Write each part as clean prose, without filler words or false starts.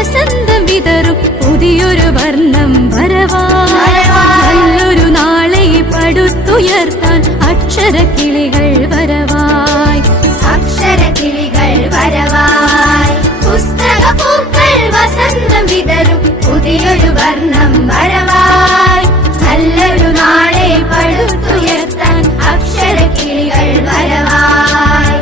വസന്തം വിതറും പുതിയൊരു വർണ്ണം വരവായി. നല്ലൊരു നാളെ പടുത്തുയർത്താൻ അക്ഷരക്കിളികൾ വരവായി. അക്ഷരക്കിളികൾ വരവായി. പുസ്തകപ്പൂക്കൾ വസന്തം വിതറും പുതിയൊരു വർണ്ണം വരവായി. നല്ലൊരു നാളെ പടുത്തുയർത്താൻ അക്ഷരക്കിളികൾ വരവായി.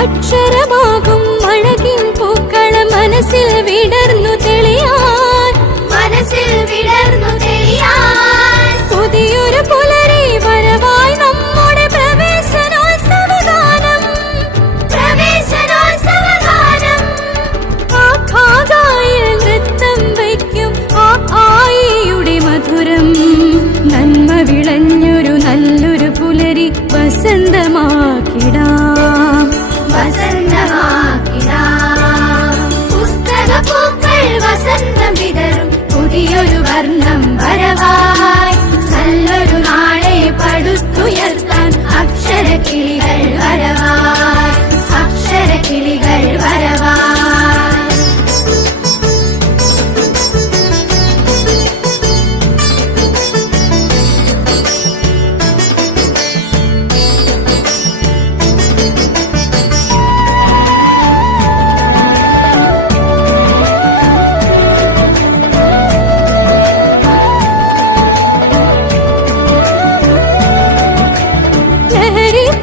അക്ഷരമാകും അഴകിൻ പൂക്കളം മനസ്സിൽ വിടർന്നു തെളിയാൻ. മനസ്സിൽ വിടർന്നു തെളിയാൻ. പുതിയൊരു പുലരി വരവായി നമ്മുടെ പ്രവേശനോത്സവഗാനം. പ്രവേശനോത്സവഗാനം. ആകായിൽ നൃത്തം വയ്ക്കും ആ ആയിയുടെ മധുരം. നന്മ വിളഞ്ഞൊരു നല്ലൊരു പുലരി വസന്തമാക്കിടാം. വസന്തമാക്കിടാം. പുസ്തകപ്പൂക്കൾ വസന്തം വിതറും പുതിയൊരു വർണ്ണം വരവായി. നല്ലൊരു നാളെ പടുത്തുയർത്താൻ അക്ഷരക്കിളികൾ വരവായി. അക്ഷരക്കിളികൾ വരവായി.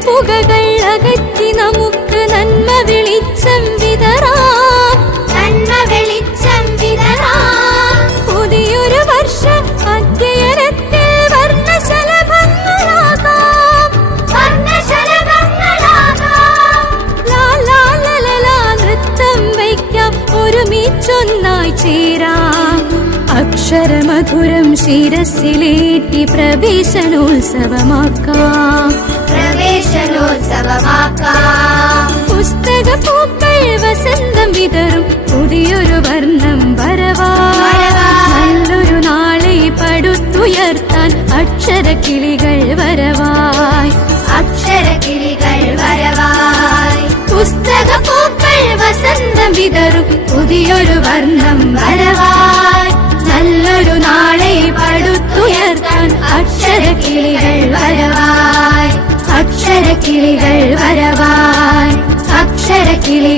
പുകകൾ അകറ്റി നമുക്ക് നന്മ വെളിച്ചം വിതറാം. നന്മ വെളിച്ചം വിതറാം. പുതിയൊരു വർഷ അധ്യയനത്തിൽ വർണ്ണശലഭങ്ങളാകാം. വർണ്ണശലഭങ്ങളാകാം. ലാ ലാ ല ല ലാ നൃത്തം വയ്ക്കാം, ഒരുമിച്ചൊന്നായി ചേരാം. അക്ഷരമധുരം ശിരസിലേറ്റി പ്രവേശനോത്സവമാക്കാം. പ്രവേശനോത്സവമാക്കാം. പുസ്തകപ്പൂക്കൾ വസന്തം വിതറും പുതിയൊരു വർണ്ണം വരവായി. നല്ലൊരു നാളെ പടുത്തുയർത്താൻ അക്ഷരക്കിളികൾ വരവായി. അക്ഷരക്കിളികൾ വരവായി. പുസ്തകപ്പൂക്കൾ വസന്തം വിതറും പുതിയൊരു വർണ്ണം വരവായി. നല്ലൊരു നാളെ പടുത്തുയർത്താൻ അക്ഷരക്കിളികൾ വരവായി. അക്ഷരക്കിളികൾ വരവായി. അക്ഷരക്കിളി